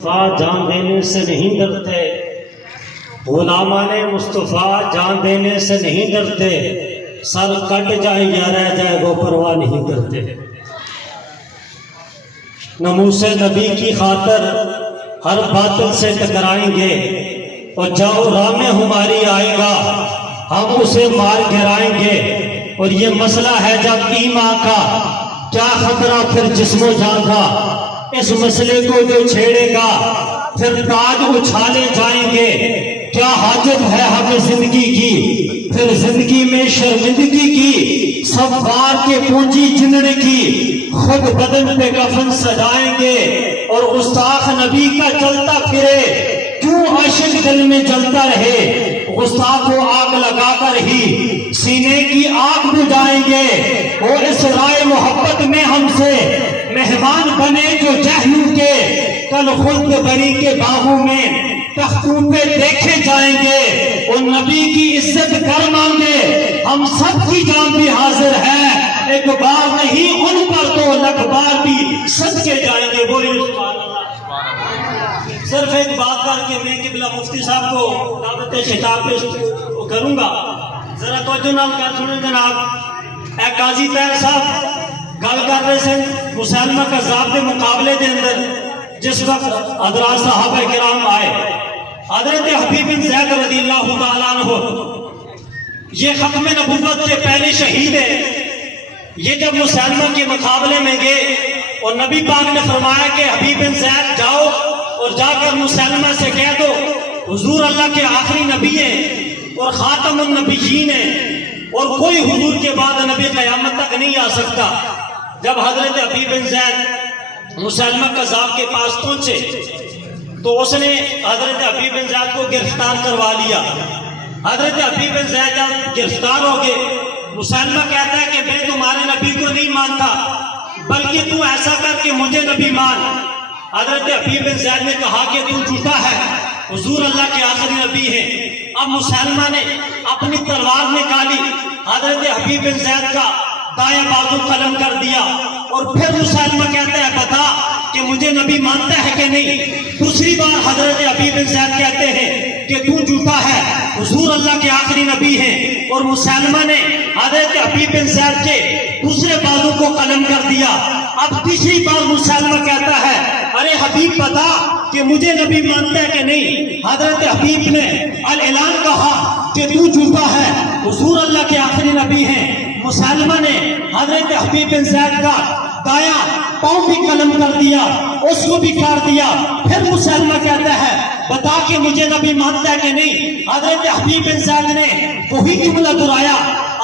جان دینے سے نہیں ڈرتے، غلامان مصطفیٰ جان دینے سے نہیں ڈرتے، سر کٹ جائے یا رہ جائے وہ پرواہ نہیں کرتے۔ ناموس نبی کی خاطر ہر باطل سے ٹکرائیں گے، اور جاؤ راہ میں ہماری آئے گا ہم اسے مار گرائیں گے۔ اور یہ مسئلہ ہے جب ایمان کا، کیا خطرہ پھر جسم و جان کا، اس مسئلے کو جو چھیڑے گا پھر تاج اچھالے جائیں گے۔ کیا حاجت ہے ہمیں زندگی کی، پھر زندگی میں شرمندگی کی، سب بار کے پونجی جنڑ کی، خود بدن پہ کفن سجائیں گے۔ اور گستاخ نبی کا چلتا پھرے، کیوں عاشق دل میں جلتا رہے، گستاخ کو آگ لگا کر ہی سینے کی آگ بجھائیں گے۔ اور اس رائے محبت میں ہم سے مہمان بنے جو جہنم کے، کل خلد بری کے باغوں میں تختوں پہ دیکھے جائیں گے۔ اور نبی کی عزت کر مانگے، ہم سب کی جان بھی حاضر ہے، ایک بار نہیں ان پر تو لکھ بار بھی صدقے جائیں گے۔ بولے صرف ایک بات کر کے میں قبلہ مفتی صاحب کو دعوت خطاب پیش کروں گا، ذرا توجہ نال کر سنیں جناب۔ اے قاضی طاہر صاحب گل کر رہے سے مسلمہ کذاب کے مقابلے دے اندر جس وقت حضرات صحابہ کرام آئے، حضرت حبیب بن زید رضی اللہ تعالیٰ عنہ یہ ختم نبوت کے پہلے شہید ہے، یہ جب مسلمہ کے مقابلے میں گئے اور نبی پاک نے فرمایا کہ حبیب بن زید جاؤ اور جا کر مسلمہ سے کہہ دو حضور اللہ کے آخری نبی ہیں اور خاتم النبیین ہیں، اور کوئی حضور کے بعد نبی قیامت تک نہیں آ سکتا۔ جب حضرت حبیب بن زید مسلمہ کذاب کے پاس پہنچے تو اس نے حضرت حبیب بن زید کو گرفتار کروا لیا۔ حضرت حبیب بن زید جب گرفتار ہو گئے، مسلمہ کہتا ہے کہ میں تمہارے نبی کو نہیں مانتا، بلکہ تو ایسا کر کے مجھے نبی مان۔ حضرت حبیب بن زید نے کہا کہ تو جھوٹا ہے، حضور اللہ کے آخری نبی ہیں۔ اب مسلمہ نے اپنی تلوار نکالی، حضرت حبیب بن زید کا دائیں بازو قلم کر دیا، اور پھر مسلمہ کہتا ہے بتا کہ مجھے نبی مانتا ہے کہ نہیں۔ دوسری بار حضرت حبیب بن زید کہتے ہیں کہ تو جھوٹا ہے، حضور اللہ کے آخری نبی ہیں، اور مسلمہ نے حضرت حبیب بن زید کے دوسرے بازو کو قلم کر دیا۔ اب تیسری بار مسلمہ کہتا ہے ارے حبیب بتا کہ مجھے نبی مانتا ہے کہ نہیں۔ حضرت حبیب نے اعلان کہا کہ تو جھوٹا ہے، حضور اللہ کے آخری نبی ہیں۔ مسلمہ نے حضرت حبیب بن زید کا دایاں پاؤں بھی قلم کر دیا، اس کو بھی کاٹ دیا۔ پھر مسلمہ کہتا ہے بتا کہ مجھے نبی مانتا ہے کہ نہیں۔ حضرت حبیب بن زید نے وہی جملہ دہرایا،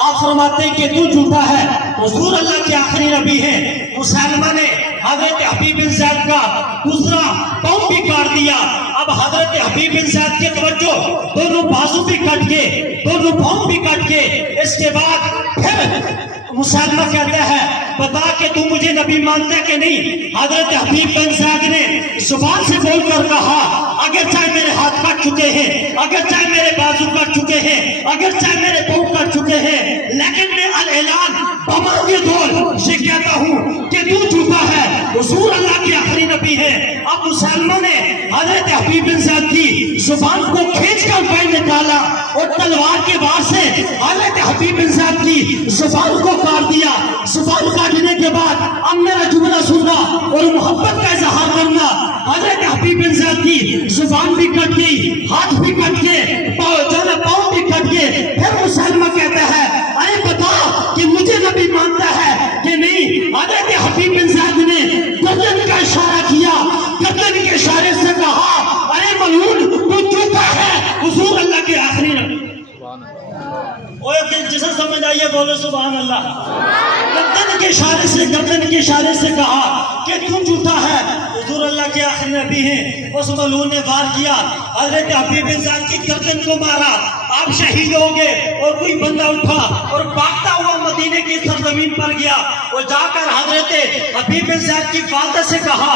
آپ فرماتے ہیں کہ تو جھوٹا ہے، حضور اللہ کے آخری نبی ہیں۔ مسلمہ نے حضرت حبیب بن زید کا دوسرا پاؤں بھی کاٹ دیا۔ اب حضرت حبیب بن زید کے توجہ، دونوں بازو بھی کٹ کے، دونوں پاؤں بھی کٹ کے، اس کے بعد پھر مسلمہ کہتا ہے بتا کہ تو مجھے نبی مانتا ہے کہ نہیں۔ حضرت حبیب بن زید نے زبان سے بول کر کہا اگر چاہے میرے ہاتھ کٹ چکے ہیں، اگر چاہے میرے بازو کٹ چکے ہیں، اگر چاہے میرے پاؤں کٹ چکے ہیں، لیکن میں اعلان بمانگے دول سے کہتا ہوں کہ تو جھوٹا ہے، حضور اللہ کے آخری نبی ہے۔ اب مسلمہ نے حضرت حبیب بن زید کی زبان کو کھینچ کر باہر نکالا اور تلوار کے بار سے حضرت حبیب بن زید کی زبان کو کاٹ دیا۔ زبان کاٹنے کے بعد اب میرا جملہ سننا اور محبت کا اظہار کرنا۔ حضرت حبیب بن زید کی زبان بھی کٹ گئی، ہاتھ بھی کٹ گئے، پاؤں بھی کٹ گئے۔ پھر مسلمہ کہتا ہے ارے بتا کہ مجھے نبی مانتا ہے کہ نہیں۔ حضرت حبیب بن زید نے گردن کا اشارہ کیا، گردن کے اشارے سے کہا ارے ملعون تو جھوٹا ہے، حضور اللہ کے آخری نبی۔ جسے سمجھ آئیے بولو سبحان اللہ۔ گردن کے اشارے سے کہا کہ تم جھوٹا ہے، حضور اللہ کے آخری نبی ہیں۔ اس ملعون نے وار کیا، حضرت حبیب بن زید کی گردن کو مارا، آپ شہید ہو گئے۔ اور کوئی بندہ اٹھا اور بھاگتا ہوا مدینے کی سرزمین پر گیا اور جا کر حضرت حبیب بن زید کی والدہ سے کہا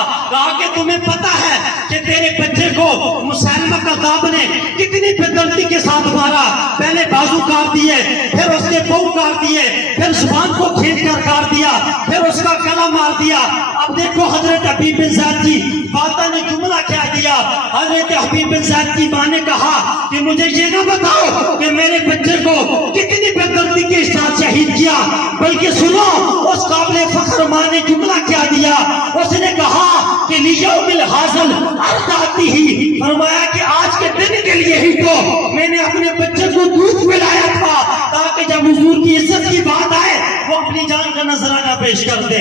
کہ تمہیں پتا ہے کہ تیرے بچے کو مسلمہ کذاب نے کتنی بے دردی کے ساتھ مارا، پہلے بازو کاٹ دیے، پھر اس کے پاؤں کاٹ دیے، پھر زبان کو کھینچ کر کاٹ دیا، پھر اس کا گلا مار دیا۔ اب دیکھو حضرت حبیب بن زید کی والدہ نے جملہ کیا دیا۔ حضرت حبیب بن زید کی ماں نے کہا کہ مجھے یہ نہ بتاؤ کہ میرے بچے کو کتنی بے دردی کے ساتھ شہید کیا، بلکہ سنو اس قابل فخر ماں نے جملہ کیا دیا۔ اس نے کہا کہ لیوم الحاصل ارضاتی ہی، فرمایا کہ آج کے دن کے لیے ہی تو میں نے اپنے بچے کو دودھ پلایا تھا تاکہ جب حضور کی عزت کی بات آئے وہ اپنی جان کا نذرانہ پیش کر دے۔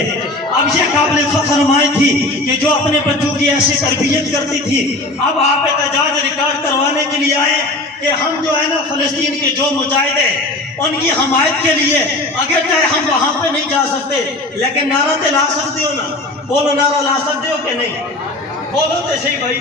اب یہ قابل فخر مائیں تھی کہ جو اپنے بچوں کی ایسی تربیت کرتی تھی۔ اب آپ احتجاج ریکارڈ کروانے کے لیے آئے کہ ہم جو ہے نا فلسطین کے جو مجاہد ہیں ان کی حمایت کے لیے، اگر چاہے ہم وہاں پہ نہیں جا سکتے لیکن نعرہ تے لا سکتے ہو نا، بولو نعرہ لا سکتے ہو کہ نہیں؟ بولو تے صحیح بھائی،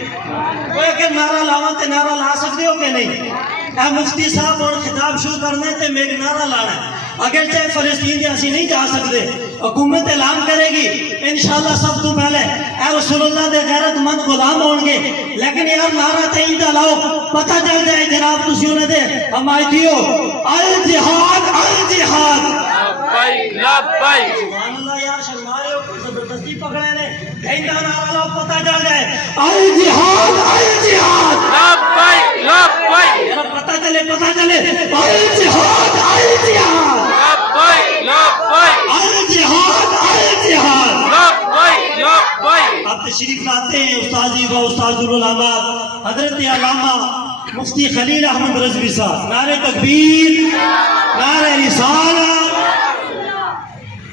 کوئی اگر نعرہ لاواں تے نعرہ لا سکتے ہو کہ نہیں؟ اے مفتی صاحب اور خطاب شروع کرنے تے میں ایک نعرہ لانا ہے، اگر چاہے فلسطین دے اسی نہیں جا سکتے، حکومت اعلان کرے گی انشاءاللہ سب تو پہلے اے رسول اللہ دے غیرت مند غلام ہون گے، لیکن یار نعرہ تے ایدہ لاؤ پتہ چل جائے جناب تسی انہیں دے حمایتیو الجہاد الجہاد لبیک سبحان اللہ یار شرما رہے ہو، زبردستی پکڑے نے ایدہ نعرہ لاؤ پتہ چل جائے الجہاد الجہاد لبیک لبیک یار پتہ چلے الجہاد الجہاد لبیک لبیک الجہاد الجہاد۔ لبیک لبیک اب تشریف لاتے ہیں استاذی و استاذ العلماء حضرت علامہ مفتی خلیل احمد رضوی صاحب۔ نعرہ تکبیر، نعرہ رسالہ،